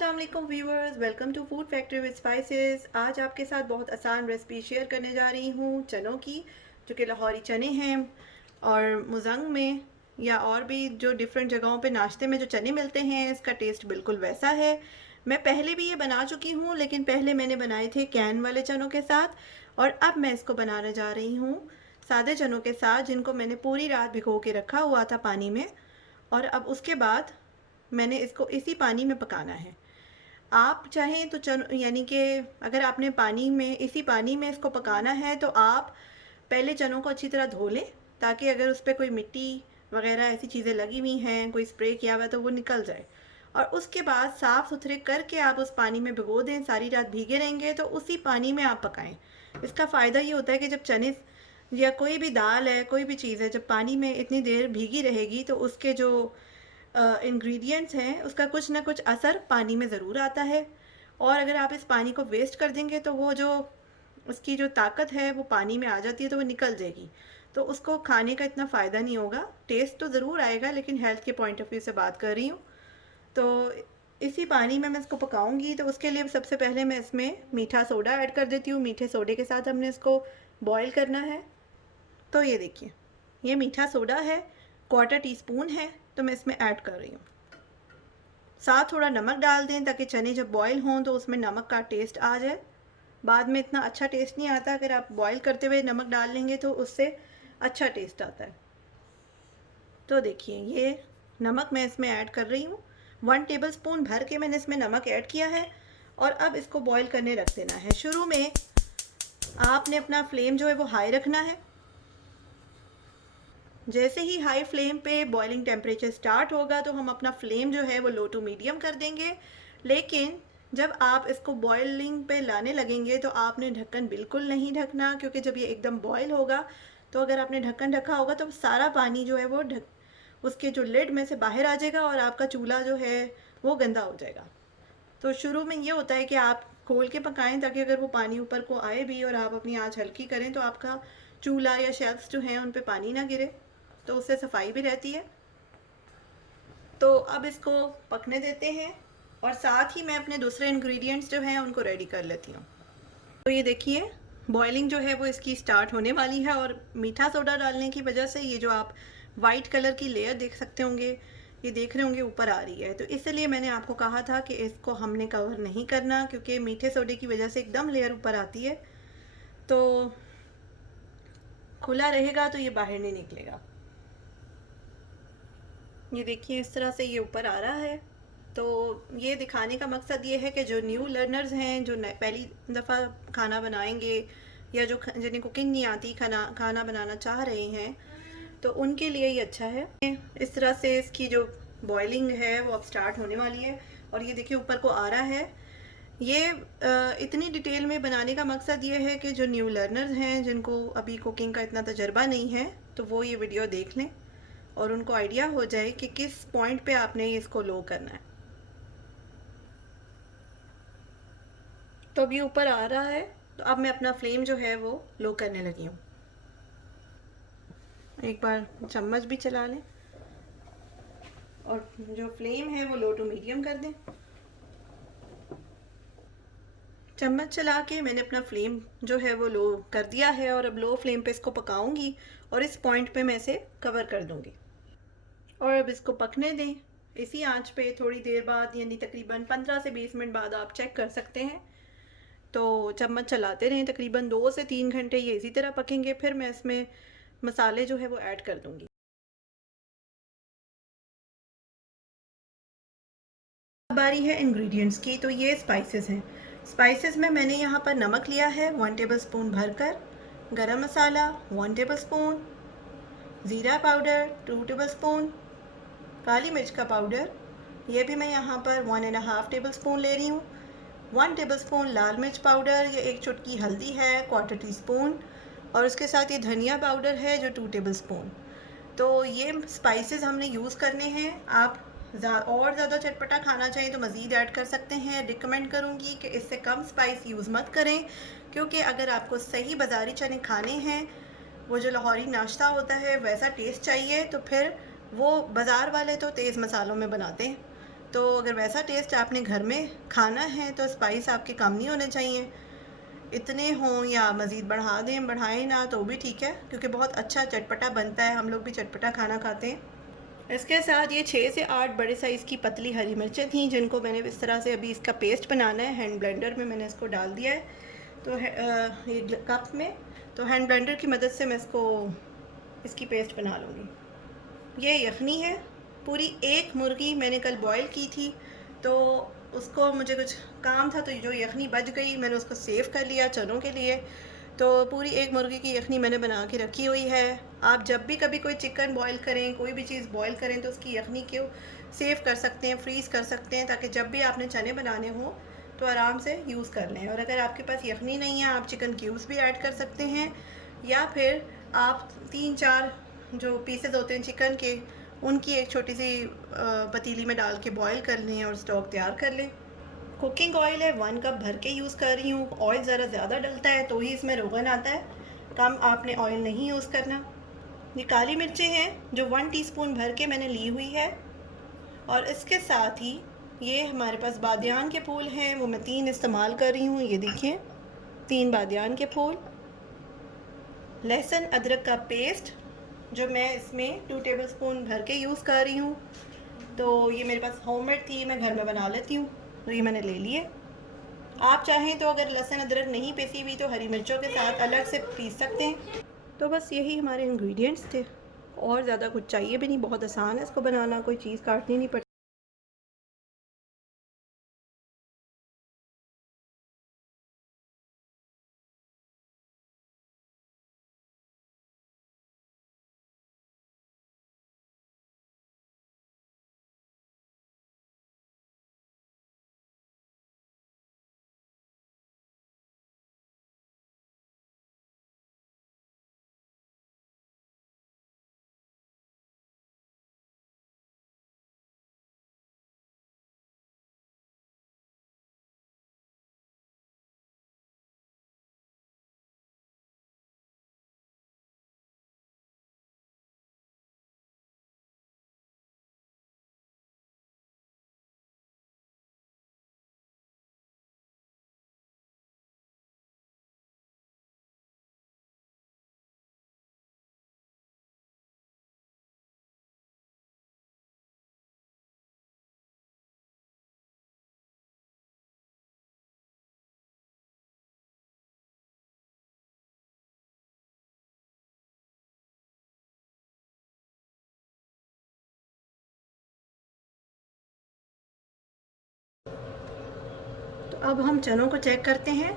अस्सलाम वालेकुम viewers, welcome to food factory with spices. आज आपके साथ बहुत आसान रेसिपी शेयर करने जा रही हूँ चनों की, जो कि लाहौरी चने हैं। और मुज़ंग में या और भी जो डिफरेंट जगहों पे नाश्ते में जो चने मिलते हैं, इसका टेस्ट बिल्कुल वैसा है। मैं पहले भी ये बना चुकी हूँ, लेकिन पहले मैंने बनाए थे कैन वाले चनों के साथ, और अब मैं इसको बनाने जा रही हूँ सादे चनों के साथ, जिनको मैंने पूरी रात भिगो के रखा हुआ था पानी में। और अब उसके बाद मैंने इसको इसी पानी में पकाना है। आप चाहें तो यानी कि अगर आपने पानी में इसी पानी में इसको पकाना है, तो आप पहले चनों को अच्छी तरह धो लें, ताकि अगर उस पर कोई मिट्टी वगैरह ऐसी चीज़ें लगी हुई हैं, कोई स्प्रे किया हुआ है, तो वो निकल जाए। और उसके बाद साफ़ सुथरे करके आप उस पानी में भिगो दें। सारी रात भीगे रहेंगे तो उसी पानी में आप पकाएं। इसका फ़ायदा ये होता है कि जब चने या कोई भी दाल है, कोई भी चीज़ है, जब पानी में इतनी देर भीगी रहेगी, तो उसके जो इंग्रेडिएंट्स हैं, उसका कुछ ना कुछ असर पानी में ज़रूर आता है। और अगर आप इस पानी को वेस्ट कर देंगे, तो वो जो उसकी जो ताकत है वो पानी में आ जाती है, तो वो निकल जाएगी। तो उसको खाने का इतना फ़ायदा नहीं होगा। टेस्ट तो ज़रूर आएगा, लेकिन हेल्थ के पॉइंट ऑफ व्यू से बात कर रही हूँ। तो इसी पानी में मैं इसको पकाऊंगी। तो उसके लिए सबसे पहले मैं इसमें मीठा सोडा ऐड कर देती हूँ। मीठे सोडे के साथ हमने इसको बॉईल करना है। तो ये देखिए, ये मीठा सोडा है, 1/4 टीस्पून है, तो मैं इसमें ऐड कर रही हूँ। साथ थोड़ा नमक डाल दें, ताकि चने जब बॉईल हों तो उसमें नमक का टेस्ट आ जाए। बाद में इतना अच्छा टेस्ट नहीं आता, अगर आप बॉईल करते हुए नमक डाल लेंगे तो उससे अच्छा टेस्ट आता है। तो देखिए, ये नमक मैं इसमें ऐड कर रही हूँ। 1 टेबलस्पून भर के मैंने इसमें नमक ऐड किया है। और अब इसको बॉईल करने रख देना है। शुरू में आपने अपना फ्लेम जो है वो हाई रखना है। जैसे ही हाई फ्लेम पे बॉइलिंग टेम्परेचर स्टार्ट होगा, तो हम अपना फ्लेम जो है वो लो टू मीडियम कर देंगे। लेकिन जब आप इसको बॉइलिंग पे लाने लगेंगे, तो आपने ढक्कन बिल्कुल नहीं ढकना, क्योंकि जब ये एकदम बॉयल होगा, तो अगर आपने ढक्कन ढका होगा तो सारा पानी जो है वो उसके जो लिड में से बाहर आ जाएगा, और आपका चूल्हा जो है वो गंदा हो जाएगा। तो शुरू में ये होता है कि आप खोल के पकाएं, ताकि अगर वो पानी ऊपर को आए भी और आप अपनी आंच हल्की करें, तो आपका चूल्हा या शेल्फ्स जो हैं उन पे पानी ना गिरे, तो उससे सफाई भी रहती है। तो अब इसको पकने देते हैं, और साथ ही मैं अपने दूसरे इंग्रेडिएंट्स जो हैं उनको रेडी कर लेती हूँ। तो ये देखिए, बॉइलिंग जो है वो इसकी स्टार्ट होने वाली है, और मीठा सोडा डालने की वजह से ये जो आप वाइट कलर की लेयर देख सकते होंगे, ये देख रहे होंगे ऊपर आ रही है। तो इसलिए मैंने आपको कहा था कि इसको हमने कवर नहीं करना, क्योंकि मीठे सोडे की वजह से एकदम लेयर ऊपर आती है, तो खुला रहेगा तो ये बाहर नहीं निकलेगा। ये देखिए, इस तरह से ये ऊपर आ रहा है। तो ये दिखाने का मकसद ये है कि जो न्यू लर्नर्स हैं, जो पहली दफ़ा खाना बनाएंगे, या जो जिन्हें कुकिंग नहीं आती, खाना बनाना चाह रहे हैं, तो उनके लिए ये अच्छा है। इस तरह से इसकी जो बॉइलिंग है वो अब स्टार्ट होने वाली है, और ये देखिए ऊपर को आ रहा है। ये इतनी डिटेल में बनाने का मकसद ये है कि जो न्यू लर्नर्स हैं, जिनको अभी कुकिंग का इतना तजर्बा नहीं है, तो वो ये वीडियो देख लें, और उनको आइडिया हो जाए कि किस पॉइंट पे आपने इसको लो करना है। तो अभी ऊपर आ रहा है, तो अब मैं अपना फ्लेम जो है वो लो करने लगी हूँ। एक बार चम्मच भी चला लें, और जो फ्लेम है वो लो टू मीडियम कर दें। चम्मच चला के मैंने अपना फ्लेम जो है वो लो कर दिया है, और अब लो फ्लेम पे इसको पकाऊंगी, और इस पॉइंट पे मैं इसे कवर कर दूंगी। और अब इसको पकने दें इसी आंच पे। थोड़ी देर बाद, यानी तकरीबन 15 से 20 मिनट बाद आप चेक कर सकते हैं। तो चम्मच चलाते रहें, तकरीबन 2 से 3 घंटे ये इसी तरह पकेंगे। फिर मैं इसमें मसाले जो है वो ऐड कर दूंगी। अब बारी है इंग्रेडिएंट्स की। तो ये स्पाइसेस हैं। स्पाइसेस में मैंने यहाँ पर नमक लिया है 1 टेबलस्पून भरकर, गरम मसाला 1 टेबलस्पून, ज़ीरा पाउडर 2 टेबलस्पून, काली मिर्च का पाउडर, ये भी मैं यहाँ पर 1.5 टेबलस्पून ले रही हूँ, 1 टेबलस्पून लाल मिर्च पाउडर, ये 1 चुटकी हल्दी है 1/4 टीस्पून, और उसके साथ ये धनिया पाउडर है जो 2 टेबलस्पून। तो ये स्पाइसेस हमने यूज़ करने हैं। आप और ज़्यादा चटपटा खाना चाहिए तो मज़ीद ऐड कर सकते हैं। रिकमेंड करूँगी कि इससे कम स्पाइस यूज़ मत करें, क्योंकि अगर आपको सही बाज़ारी चने खाने हैं, वो जो लाहौरी नाश्ता होता है वैसा टेस्ट चाहिए, तो फिर वो बाज़ार वाले तो तेज़ मसालों में बनाते हैं, तो अगर वैसा टेस्ट आपने घर में खाना है तो स्पाइस आपके कम नहीं होने चाहिए, इतने हों या मज़ीद बढ़ा दें, बढ़ाएं ना तो भी ठीक है, क्योंकि बहुत अच्छा चटपटा बनता है। हम लोग भी चटपटा खाना खाते हैं। इसके साथ ये 6 से 8 बड़े साइज़ की पतली हरी मिर्चें थीं, जिनको मैंने इस तरह से अभी इसका पेस्ट बनाना है। हैंड ब्लेंडर में मैंने इसको डाल दिया है, तो ये कप में, तो हैंड ब्लेंडर की मदद से मैं इसकी पेस्ट बना लूँगी। ये यखनी है, पूरी एक मुर्गी मैंने कल बॉयल की थी, तो उसको मुझे कुछ काम था, तो जो यखनी बच गई मैंने उसको सेव कर लिया चनों के लिए। तो पूरी एक मुर्गी की यखनी मैंने बना के रखी हुई है। आप जब भी कभी कोई चिकन बॉयल करें, कोई भी चीज़ बॉयल करें, तो उसकी यखनी को सेव कर सकते हैं, फ्रीज़ कर सकते हैं, ताकि जब भी आपने चने बनाने हो तो आराम से यूज़ कर लें। और अगर आपके पास यखनी नहीं है, आप चिकन क्यूब्स भी ऐड कर सकते हैं, या फिर आप 3-4 जो पीसेस होते हैं चिकन के, उनकी एक छोटी सी पतीली में डाल के बॉयल कर लें और स्टॉक तैयार कर लें। कुकिंग ऑयल है 1 कप भर के यूज़ कर रही हूँ। ऑयल ज़रा ज़्यादा डलता है तो ही इसमें रोगन आता है, कम आपने ऑयल नहीं यूज़ करना। ये काली मिर्चें हैं जो 1 टीस्पून भर के मैंने ली हुई है, और इसके साथ ही ये हमारे पास बादियान के फूल हैं, वो मैं 3 इस्तेमाल कर रही हूँ। ये देखिए 3 बादियान के फूल। लहसुन अदरक का पेस्ट जो मैं इसमें 2 टेबलस्पून भर के यूज़ कर रही हूँ। तो ये मेरे पास होममेड थी, मैं घर में बना लेती हूँ, तो ये मैंने ले लिए। आप चाहें तो अगर लहसुन अदरक नहीं पीसी हुई तो हरी मिर्चों के साथ अलग से पीस सकते हैं। तो बस यही हमारे इंग्रेडिएंट्स थे, और ज़्यादा कुछ चाहिए भी नहीं, बहुत आसान है इसको बनाना, कोई चीज़ काटनी नहीं पड़ती। तो अब हम चनों को चेक करते हैं,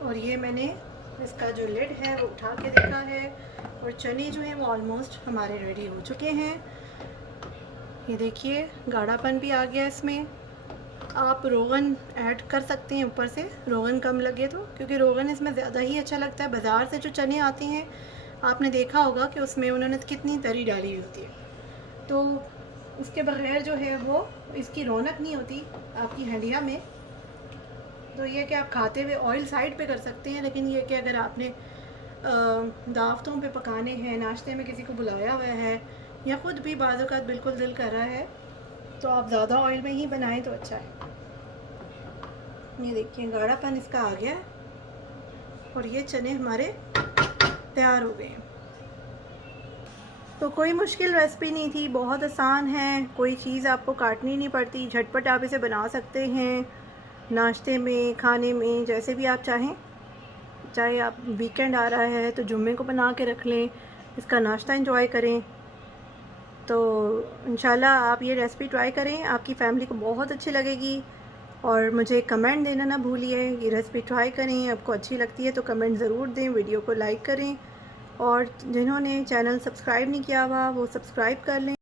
और ये मैंने इसका जो लिड है वो उठा के देखा है, और चने जो हैं वो ऑलमोस्ट हमारे रेडी हो चुके हैं। ये देखिए गाढ़ापन भी आ गया इसमें। आप रोगन ऐड कर सकते हैं ऊपर से, रोगन कम लगे तो, क्योंकि रोगन इसमें ज़्यादा ही अच्छा लगता है। बाज़ार से जो चने आते हैं आपने देखा होगा कि उसमें उन्होंने कितनी तरी डाली हुई होती है, तो उसके बगैर जो है वो इसकी रौनक नहीं होती आपकी हंडिया में। तो ये कि आप खाते हुए ऑयल साइड पे कर सकते हैं, लेकिन ये कि अगर आपने दावतों पे पकाने हैं, नाश्ते में किसी को बुलाया हुआ है, या ख़ुद भी बाज़ औक़ात बिल्कुल दिल कर रहा है, तो आप ज़्यादा ऑयल में ही बनाएं तो अच्छा है। ये देखिए गाढ़ापन इसका आ गया है, और ये चने हमारे तैयार हो गए हैं। तो कोई मुश्किल रेसिपी नहीं थी, बहुत आसान है, कोई चीज़ आपको काटनी नहीं पड़ती, झटपट आप इसे बना सकते हैं, नाश्ते में, खाने में, जैसे भी आप चाहें। चाहे आप वीकेंड आ रहा है तो जुम्मे को बना के रख लें, इसका नाश्ता एंजॉय करें। तो इंशाल्लाह आप ये रेसिपी ट्राई करें, आपकी फ़ैमिली को बहुत अच्छी लगेगी। और मुझे कमेंट देना ना भूलिए, ये रेसिपी ट्राई करें, आपको अच्छी लगती है तो कमेंट ज़रूर दें, वीडियो को लाइक करें, और जिन्होंने चैनल सब्सक्राइब नहीं किया हुआ वो सब्सक्राइब कर लें।